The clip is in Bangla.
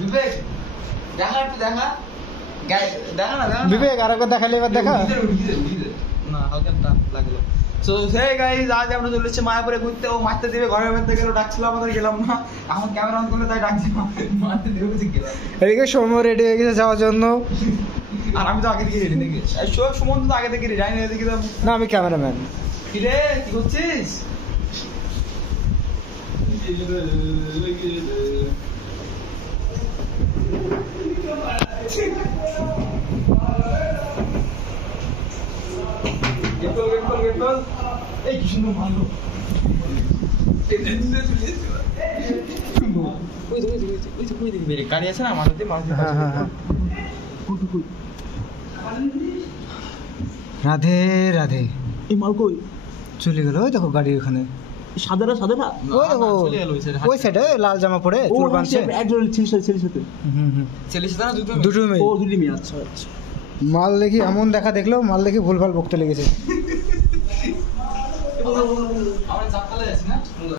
বিবেক দেখা একটু দেখা দেখা না বিবেক আর একবার দেখালে এবার দেখা না হালকা টাফ লাগলো। সো সেই গাইস আজ আমরা চলে এসেছি মায়াপুরে ঘুরতে। ও মারতে দেবে ঘরের মধ্যে গেল, ডাকছিল আমাদের, গেলাম না। এখন ক্যামেরা অন করলে তাই ডাকছি মারতে দেবে বুঝে গেলাম। এদিকে সৌম্য রেডি হয়ে গেছে যাওয়ার জন্য। আর আমি তো আগে থেকে রেডি দেখি সব সুমন্ত তো আগে থেকে রেডি, জানি না এদিকে না আমি ক্যামেরাম্যান। কি রে কি করছিস? এই কি সুন্দর ভালো গাড়ি আছে না মারুতি মারুতি। হ্যাঁ হ্যাঁ হ্যাঁ। রাধে রাধে। এই মাল কই চলে গেল, ওই দেখো গাড়ি ওখানে। সাদারা সাদারা ওই দেখো ওই সাইডে লাল জামা পরে চুল বাঁধছে। একজন ছেলের সাথে ছেলের সাথে না দুটো দুটো মেয়ে। ও দুটো মেয়ে। আচ্ছা আচ্ছা। মাল দেখি এমন দেখা দেখলো, মাল দেখি ভুলভাল বকতে লেগেছে। আমরা চাপতলায় আছি না।